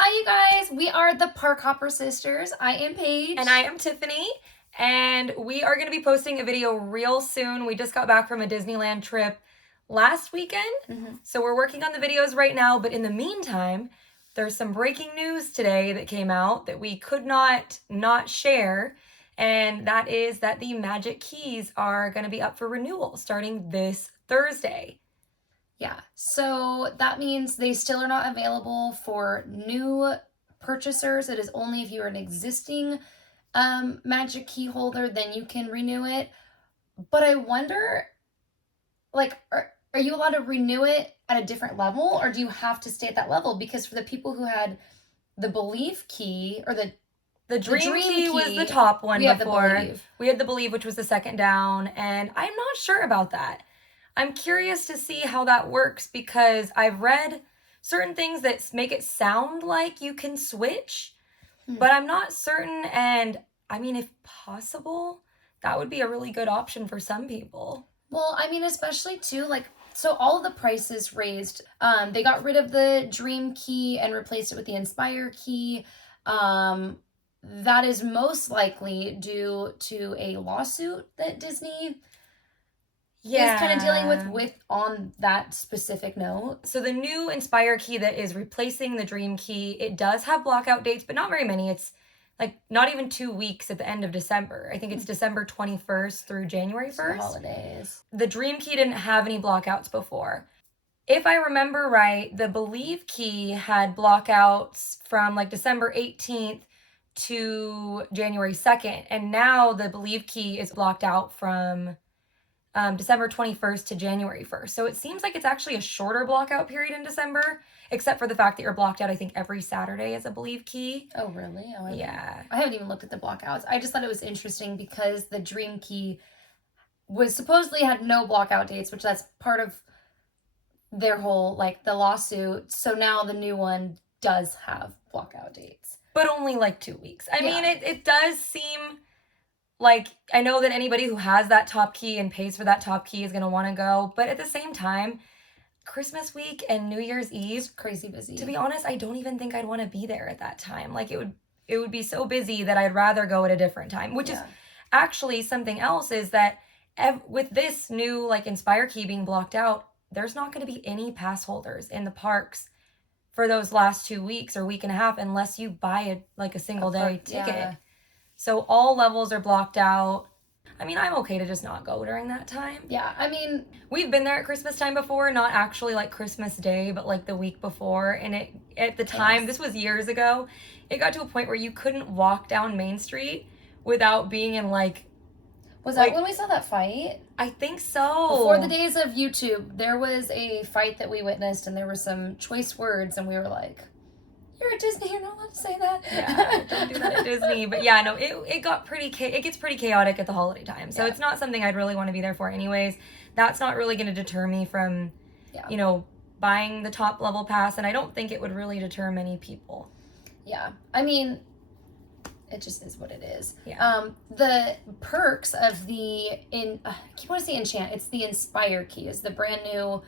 Hi, you guys. We are the Park Hopper Sisters. I am Paige. And I am Tiffany. And we are going to be posting a video real soon. We just got back from a Disneyland trip last weekend. So we're working on the videos right now. But in the meantime, there's some breaking news today that came out that we could not share. And that is that the Magic Keys are going to be up for renewal starting this Thursday. Yeah, so that means they still are not available for new purchasers. It is only if you're an existing Magic Key holder, then you can renew it. But I wonder, like, are you allowed to renew it at a different level, or do you have to stay at that level? Because for the people who had the Believe Key, or the Dream Key was the top one before. We had the Believe, which was the second down, and I'm not sure about that. I'm curious to see how that works because I've read certain things that make it sound like you can switch, but I'm not certain. And I mean, if possible, that would be a really good option for some people. Well, I mean, especially too, like, so all of the prices raised. They got rid of the Dream Key and replaced it with the Inspire Key. That is most likely due to a lawsuit that Disney is kind of dealing with on that specific note. So the new Inspire Key that is replacing the Dream Key, it does have blockout dates, but not very many. It's like not even 2 weeks at the end of December. I think it's December 21st through January 1st. The holidays. The Dream Key didn't have any blockouts before. If I remember right, the Believe Key had blockouts from like December 18th to January 2nd. And now the Believe Key is blocked out from December 21st to January 1st. So it seems like it's actually a shorter blockout period in December, except for the fact that you're blocked out, I think, every Saturday as a Believe Key. Oh, really? Oh, yeah. I haven't even looked at the blockouts. I just thought it was interesting because the Dream Key was supposedly had no blockout dates, which that's part of their whole, like, the lawsuit. So now the new one does have blockout dates. But only like 2 weeks. I mean, it does seem like, I know that anybody who has that top key and pays for that top key is going to want to go. But at the same time, Christmas week and New Year's Eve, it's crazy busy. To be honest, I don't even think I'd want to be there at that time. Like, it would be so busy that I'd rather go at a different time, which is actually something else is that with this new, like, Inspire Key being blocked out, there's not going to be any pass holders in the parks for those last 2 weeks or week and a half unless you buy a single day ticket. Yeah. So all levels are blocked out. I mean, I'm okay to just not go during that time. Yeah, I mean, we've been there at Christmas time before, not actually like Christmas Day, but like the week before. And at the time, this was years ago, it got to a point where you couldn't walk down Main Street without being in like... Was that when we saw that fight? I think so. Before the days of YouTube, there was a fight that we witnessed and there were some choice words and we were like... You're at Disney, you're not allowed to say that. Yeah, don't do that at Disney. But yeah, no, it gets pretty chaotic at the holiday time. So it's not something I'd really want to be there for anyways. That's not really going to deter me from, buying the top level pass. And I don't think it would really deter many people. Yeah. I mean, it just is what it is. Yeah. The perks of I keep wanting to say Enchant. It's the Inspire Key. It's the brand new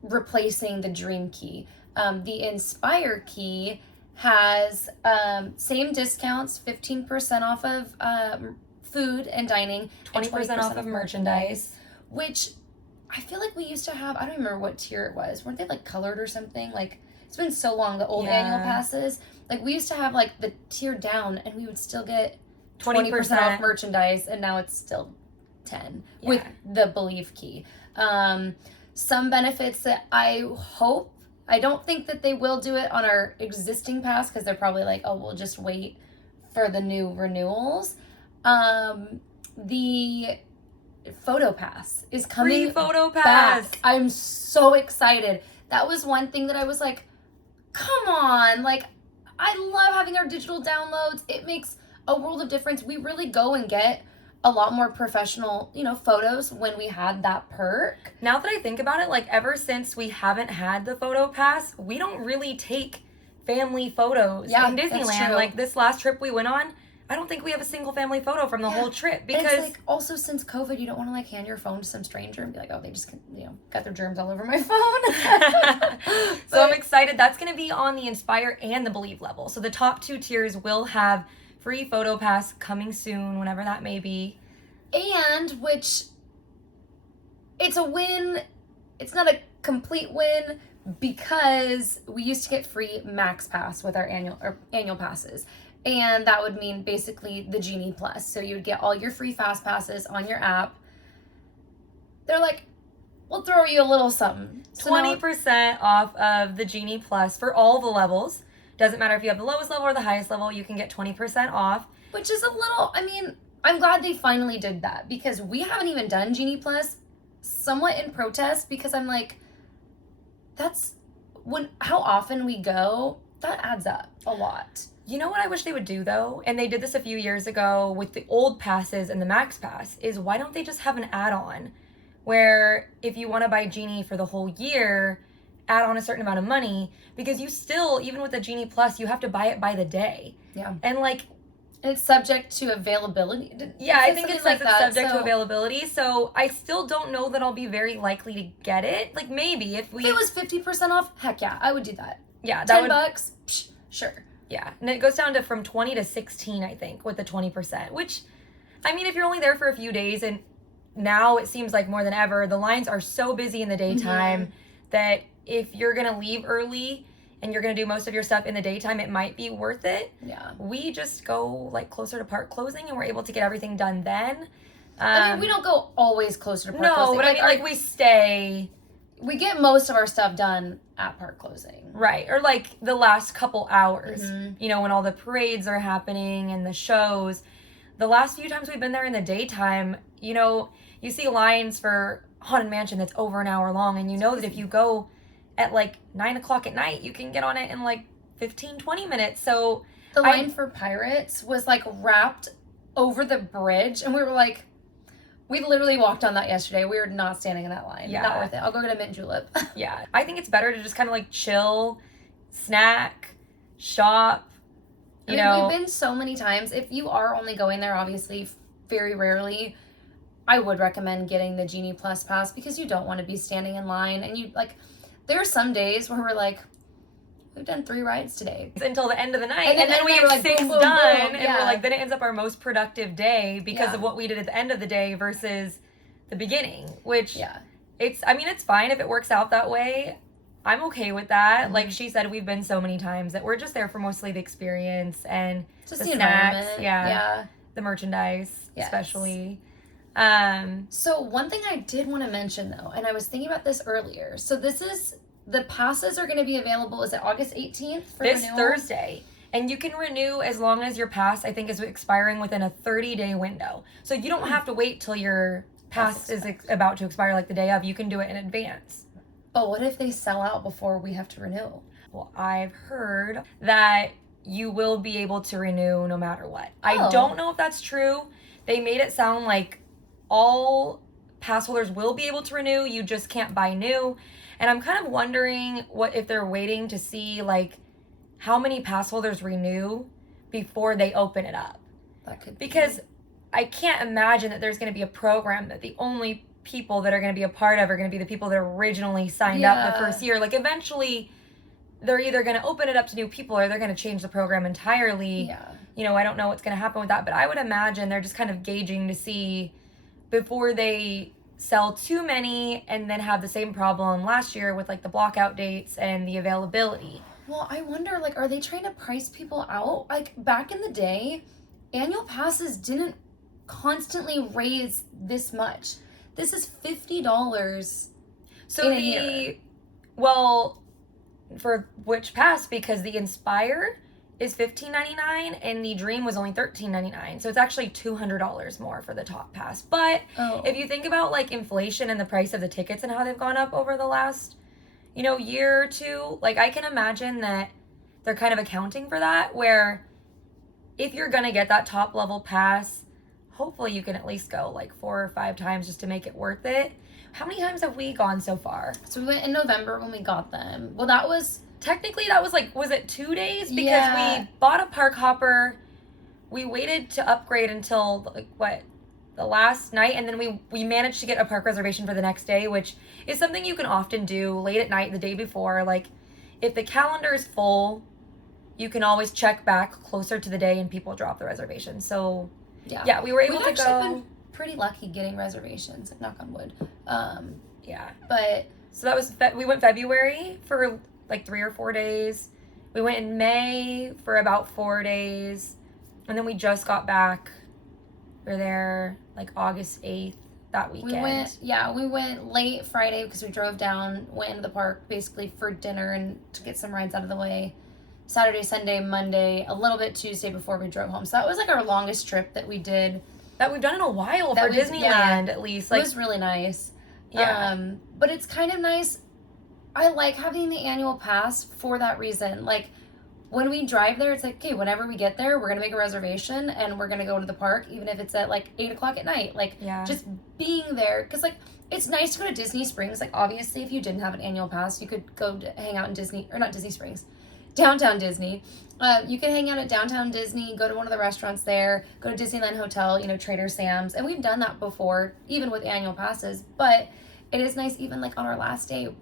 replacing the Dream Key. The Inspire Key has same discounts, 15% off of food and dining, 20% off of merchandise. Which I feel like we used to have, I don't remember what tier it was. Weren't they like colored or something? Like, it's been so long, the old annual passes. Like, we used to have like the tier down and we would still get 20% off merchandise, and now it's still 10 with the Believe Key. Some benefits that I don't think that they will do it on our existing pass because they're probably like, oh, we'll just wait for the new renewals. The photo pass is coming. Free photo pass. Back. I'm so excited. That was one thing that I was like, come on. Like, I love having our digital downloads. It makes a world of difference. We really go and get a lot more professional, photos when we had that perk. Now that I think about it, like ever since we haven't had the photo pass, we don't really take family photos in Disneyland. Like this last trip we went on, I don't think we have a single family photo from the whole trip because it's like also since COVID, you don't want to like hand your phone to some stranger and be like, oh, they just got their germs all over my phone. So I'm excited. That's going to be on the Inspire and the Believe level. So the top 2 tiers will have free photo pass coming soon, whenever that may be. And which it's a win. It's not a complete win because we used to get free max pass with our annual passes. And that would mean basically the Genie Plus. So you would get all your free fast passes on your app. They're like, we'll throw you a little something. So 20% off of the Genie Plus for all the levels. Doesn't matter if you have the lowest level or the highest level, you can get 20% off. Which is a little, I mean, I'm glad they finally did that because we haven't even done Genie Plus, somewhat in protest, because I'm like, how often we go, that adds up a lot. You know what I wish they would do though, and they did this a few years ago with the old passes and the max pass, is why don't they just have an add-on where if you want to buy Genie for the whole year, add on a certain amount of money, because you still, even with the Genie Plus, you have to buy it by the day. Yeah. And like, it's subject to availability. Yeah, I think it's subject to availability. So I still don't know that I'll be very likely to get it. Like maybe if it was 50% off, heck yeah, I would do that. Yeah, that $10, psh, sure. Yeah, and it goes down to from 20 to 16, I think, with the 20%, which, I mean, if you're only there for a few days, and now it seems like more than ever, the lines are so busy in the daytime that if you're going to leave early and you're going to do most of your stuff in the daytime, it might be worth it. Yeah. We just go, like, closer to park closing, and we're able to get everything done then. I mean, we don't go always closer to park closing. No, but I mean, we stay... We get most of our stuff done at park closing. Right. Or like the last couple hours, you know, when all the parades are happening and the shows. The last few times we've been there in the daytime, you know, you see lines for Haunted Mansion that's over an hour long. And you know that if you go at like 9 o'clock at night, you can get on it in like 15, 20 minutes. So the line for Pirates was like wrapped over the bridge. And we were like... We literally walked on that yesterday. We were not standing in that line. Yeah. Not worth it. I'll go get a mint julep. Yeah. I think it's better to just kind of like chill, snack, shop, you know. We've been so many times. If you are only going there, obviously, very rarely, I would recommend getting the Genie Plus pass because you don't want to be standing in line. And you, like, there are some days where we're like, we've done 3 rides today. Until the end of the night. And then we have like 6 boom, boom, done. Boom. And we're like, then it ends up our most productive day because of what we did at the end of the day versus the beginning. Which, it's fine if it works out that way. I'm okay with that. Like she said, we've been so many times that we're just there for mostly the experience and just the snacks. The merchandise, especially. So one thing I did want to mention though, and I was thinking about this earlier. So the passes are going to be available, is it August 18th for this renewal? Thursday. And you can renew as long as your pass, I think, is expiring within a 30-day window. So you don't have to wait till your pass is about to expire like the day of. You can do it in advance. But what if they sell out before we have to renew? Well, I've heard that you will be able to renew no matter what. I don't know if that's true. They made it sound like all pass holders will be able to renew. You just can't buy new. And I'm kind of wondering if they're waiting to see like how many pass holders renew before they open it up. That could be. Because I can't imagine that there's going to be a program that the only people that are going to be a part of are going to be the people that originally signed up the first year. Like eventually they're either going to open it up to new people or they're going to change the program entirely. Yeah. You know, I don't know what's going to happen with that, but I would imagine they're just kind of gauging to see before they sell too many and then have the same problem last year with like the blockout dates and the availability. Well, I wonder, like, are they trying to price people out? Like, back in the day, annual passes didn't constantly raise this much. This is $50 in a year. Well, for which pass? Because the Inspire is $15.99 and the Dream was only $13.99. So it's actually $200 more for the top pass. But if you think about like inflation and the price of the tickets and how they've gone up over the last, year or two, like I can imagine that they're kind of accounting for that, where if you're going to get that top level pass, hopefully you can at least go like 4 or 5 times just to make it worth it. How many times have we gone so far? So we went in November when we got them. Well, that was... Technically, that was like, was it 2 days? Because we bought a park hopper we waited to upgrade until the last night, and then we managed to get a park reservation for the next day, which is something you can often do late at night the day before. Like, if the calendar is full, you can always check back closer to the day and people drop the reservation. So yeah, we were able to go. Been pretty lucky getting reservations, knock on wood. Yeah, but so that was we went February for like 3 or 4 days. We went in May for about 4 days, and then we just got back. We're there like August 8th that weekend. We went late Friday because we drove down, went into the park basically for dinner and to get some rides out of the way. Saturday, Sunday, Monday, a little bit Tuesday before we drove home. So that was like our longest trip that we did. That we've done in a while for Disneyland, at least. Like, it was really nice. Yeah. But it's kind of nice. I like having the annual pass for that reason. Like, when we drive there, it's like, okay, whenever we get there, we're going to make a reservation and we're going to go to the park, even if it's at like 8 o'clock at night. Like, just being there. Because, like, it's nice to go to Disney Springs. Like, obviously, if you didn't have an annual pass, you could go to hang out in not Disney Springs, downtown Disney. You can hang out at downtown Disney, go to one of the restaurants there, go to Disneyland Hotel, Trader Sam's. And we've done that before, even with annual passes. But it is nice, even like on our last day,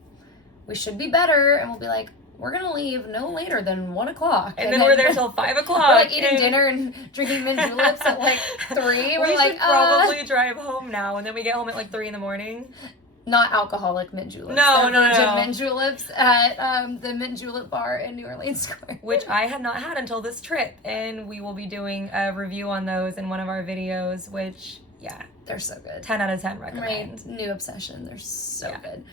we should be better. And we'll be like, we're going to leave no later than 1 o'clock. And then we're there till 5 o'clock. We're like eating dinner and drinking mint juleps at like 3. We should probably drive home now. And then we get home at like 3 in the morning. Not alcoholic mint juleps. No. Mint juleps at the Mint Julep Bar in New Orleans Square. Which I had not had until this trip. And we will be doing a review on those in one of our videos, which, yeah. They're so good. 10 out of 10 recommend. My new obsession. They're so good.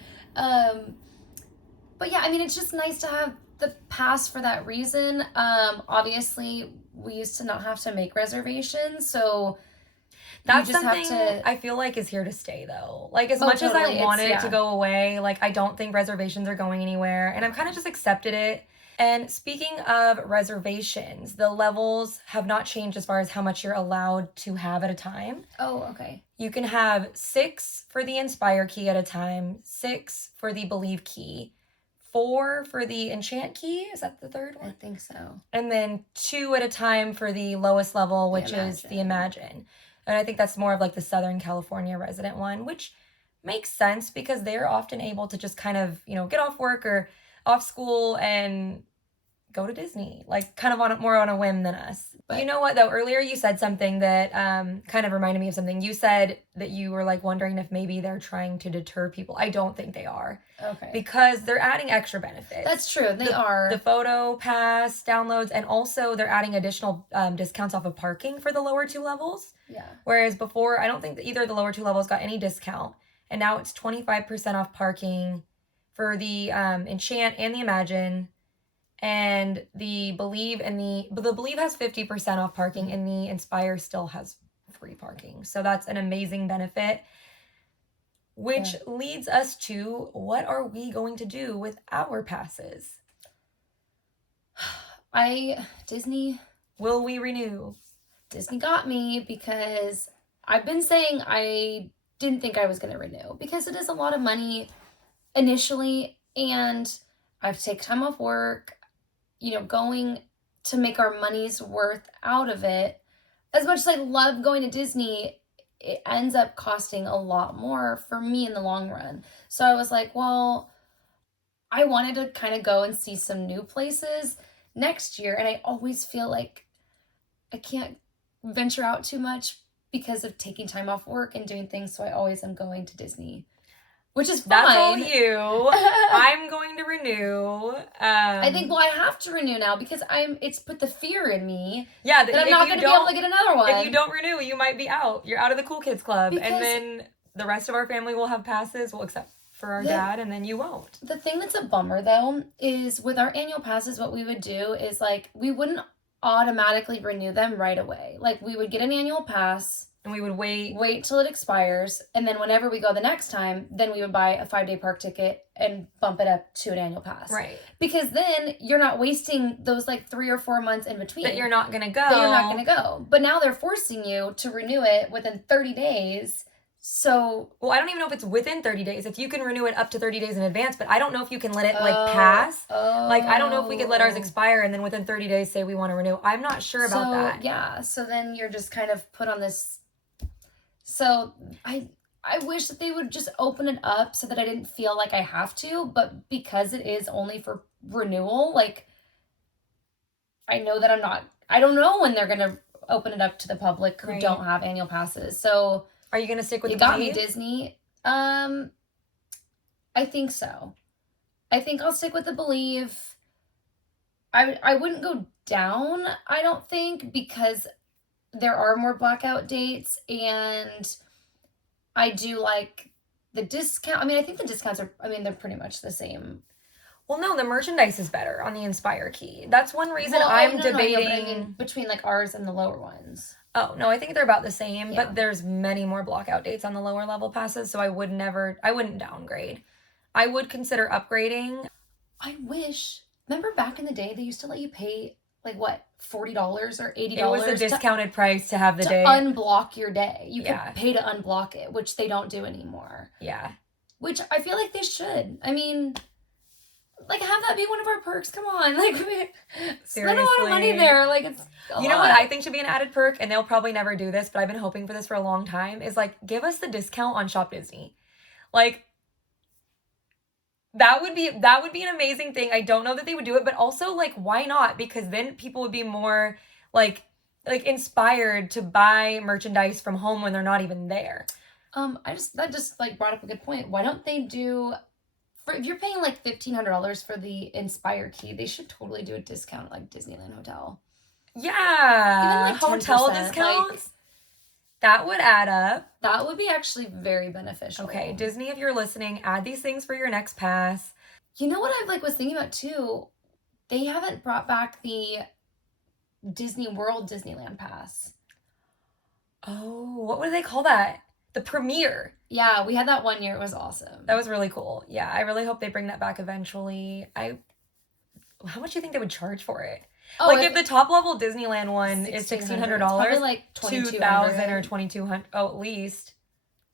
But yeah, I mean, it's just nice to have the pass for that reason. Obviously, we used to not have to make reservations, so that's something I feel like is here to stay, though. Like, as much as I wanted it to go away, like, I don't think reservations are going anywhere, and I've kind of just accepted it. And speaking of reservations, the levels have not changed as far as how much you're allowed to have at a time. Oh, okay. You can have 6 for the Inspire key at a time, 6 for the Believe key, 4 for the Enchant key. Is that the third one? I think so. And then 2 at a time for the lowest level, which is the Imagine. And I think that's more of like the Southern California resident one, which makes sense because they're often able to just kind of, get off work or off school and go to Disney, like kind of more on a whim than us. But you know what, though? Earlier you said something that kind of reminded me of something. You said that you were like wondering if maybe they're trying to deter people. I don't think they are. Okay. Because they're adding extra benefits. That's true. They are. The photo pass downloads, and also they're adding additional discounts off of parking for the lower 2 levels. Yeah. Whereas before, I don't think that either of the lower 2 levels got any discount. And now it's 25% off parking for the Enchant and the Imagine. And the Believe the Believe has 50% off parking, and the Inspire still has free parking. So that's an amazing benefit, which leads us to, what are we going to do with our passes? Disney. Will we renew? Disney got me because I've been saying I didn't think I was going to renew because it is a lot of money initially, and I have to take time off work. Going to make our money's worth out of it. As much as I love going to Disney, it ends up costing a lot more for me in the long run. So I was like, well, I wanted to kind of go and see some new places next year. And I always feel like I can't venture out too much because of taking time off work and doing things. So I always am going to Disney. Which is fine. That's all you. I'm going to renew. I think, I have to renew now because it's put the fear in me. Yeah, that I'm not going to be able to get another one. If you don't renew, you might be out. You're out of the Cool Kids Club. And then the rest of our family will have passes, except for our dad, and then you won't. The thing that's a bummer, though, is with our annual passes, what we would do is, like, we wouldn't automatically renew them right away. Like, we would get an annual pass. And we would wait till it expires. And then whenever we go the next time, then we would buy a 5-day park ticket and bump it up to an annual pass. Right. Because then you're not wasting those like 3 or 4 months in between. That you're not going to go. But now they're forcing you to renew it within 30 days. So, well, I don't even know if it's within 30 days. If you can renew it up to 30 days in advance, but I don't know if you can let it like pass. Like, I don't know if we could let ours expire and then within 30 days say we want to renew. I'm not sure about that. Yeah. So then you're just kind of put on this. So I wish that they would just open it up so that I didn't feel like I have to, but because it is only for renewal, like, I know that I don't know when they're going to open it up to the public who don't have annual passes. So are you going to stick with you got me, Disney? I think so. I think I'll stick with the Believe. I wouldn't go down, I don't think, because there are more blackout dates, and I do like the discount. I mean, I think the discounts are, they're pretty much the same. Well, no, the merchandise is better on the Inspire Key. That's one reason I'm debating. No, between like ours and the lower ones. Oh, no, I think they're about the same, but there's many more blockout dates on the lower level passes, so I wouldn't downgrade. I would consider upgrading. I wish, remember back in the day, they used to let you pay, like, what, $40 or $80? It was a discounted price to have the day. To unblock your day. You could pay to unblock it, which they don't do anymore. Yeah. Which I feel like they should. I mean, like, have that be one of our perks. Come on. Like, spend a lot of money there. Like, it's You know what I think should be an added perk, and they'll probably never do this, but I've been hoping for this for a long time, is, like, give us the discount on Shop Disney. Like, that would be an amazing thing. I don't know that they would do it, but also, like, why not? Because then people would be more, like inspired to buy merchandise from home when they're not even there. That just like brought up a good point. Why don't they do, if you're paying like $1,500 for the Inspire Key, they should totally do a discount at like Disneyland Hotel. Yeah. Even like hotel discounts. Like, that would add up. That would be actually very beneficial. Okay, Disney, if you're listening, add these things for your next pass. You know what I was thinking about too? They haven't brought back the Disney World Disneyland pass. Oh, what would they call that? The premiere. Yeah, we had that one year. It was awesome. That was really cool. Yeah, I really hope they bring that back eventually. How much do you think they would charge for it? Oh, like, if the top level Disneyland one is $1,600, probably like $2,000 or $2,200. Oh, at least.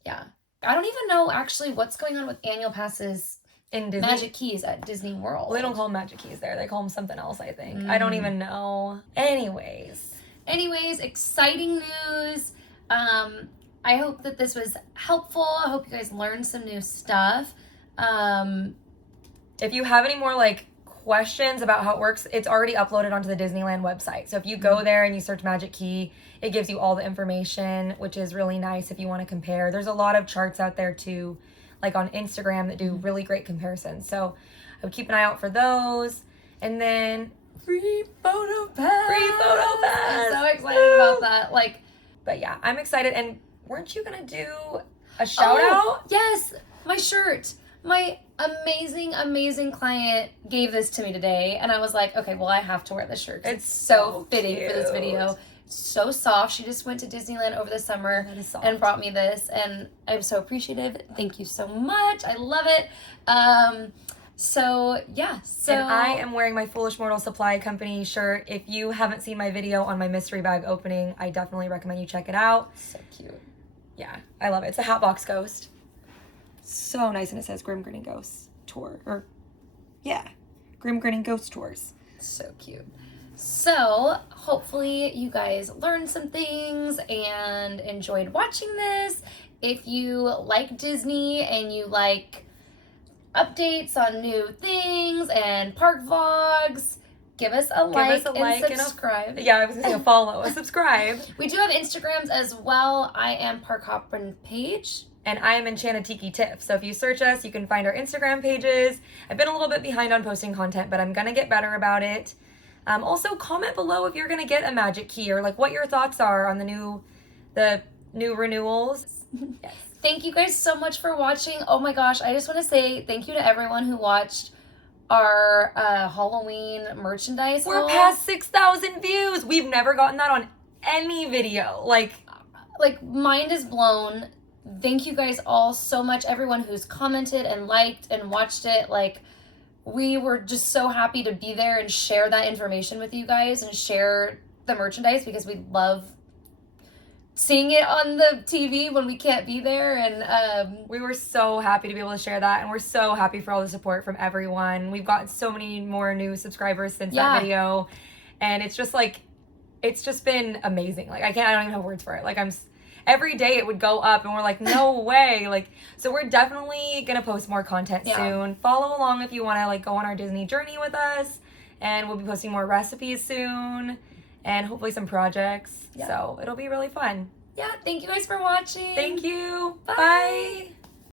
Yeah, I don't even know actually what's going on with annual passes in Disney? Magic Keys at Disney World. Well, they don't call them Magic Keys there. They call them something else, I think. I don't even know. Anyways, exciting news. I hope that this was helpful. I hope you guys learned some new stuff. If you have any more like questions about how it works, it's already uploaded onto the Disneyland website. So if you go there and you search Magic Key, it gives you all the information, which is really nice if you want to compare. There's a lot of charts out there too, like on Instagram, that do really great comparisons. So I would keep an eye out for those. And then free photo pass. I'm so excited about that. But yeah, I'm excited. And weren't you gonna do a shout out? Yes, my shirt. My amazing client gave this to me today, and I was like, okay, well, I have to wear this shirt. It's so fitting for this video. So soft. She just went to Disneyland over the summer and brought me this, and I'm so appreciative. Thank you so much. I love it. So yeah. And I am wearing my Foolish Mortal Supply Company shirt. If you haven't seen my video on my mystery bag opening, I definitely recommend you check it out. So cute. Yeah, I love it. It's a Hatbox Ghost. So nice, and it says Grim Grinning Ghosts Tour. Grim Grinning Ghost Tours. So cute. So hopefully you guys learned some things and enjoyed watching this. If you like Disney and you like updates on new things and park vlogs, give us a like and subscribe. I was going to say a follow, a subscribe. We do have Instagrams as well. I am Park Hopper Paige. And I am Enchanted Tiki Tiff. So if you search us, you can find our Instagram pages. I've been a little bit behind on posting content, but I'm going to get better about it. Also, comment below if you're going to get a Magic Key, or like what your thoughts are on the new renewals. Yes. Thank you guys so much for watching. Oh my gosh, I just want to say thank you to everyone who watched our Halloween merchandise haul. We're past 6,000 views. We've never gotten that on any video. Like mind is blown. Thank you guys all so much. Everyone who's commented and liked and watched it. We were just so happy to be there and share that information with you guys and share the merchandise, because we love seeing it on the TV when we can't be there. And we were so happy to be able to share that, and we're so happy for all the support from everyone. We've gotten so many more new subscribers since that video, and it's just like, it's just been amazing. Like I don't even have words for it. Like every day it would go up and we're like, no way. Like, so we're definitely gonna post more content soon. Follow along if you want to like go on our Disney journey with us, and we'll be posting more recipes soon and hopefully some projects. So it'll be really fun. Yeah, thank you guys for watching. Thank you. Bye. Bye.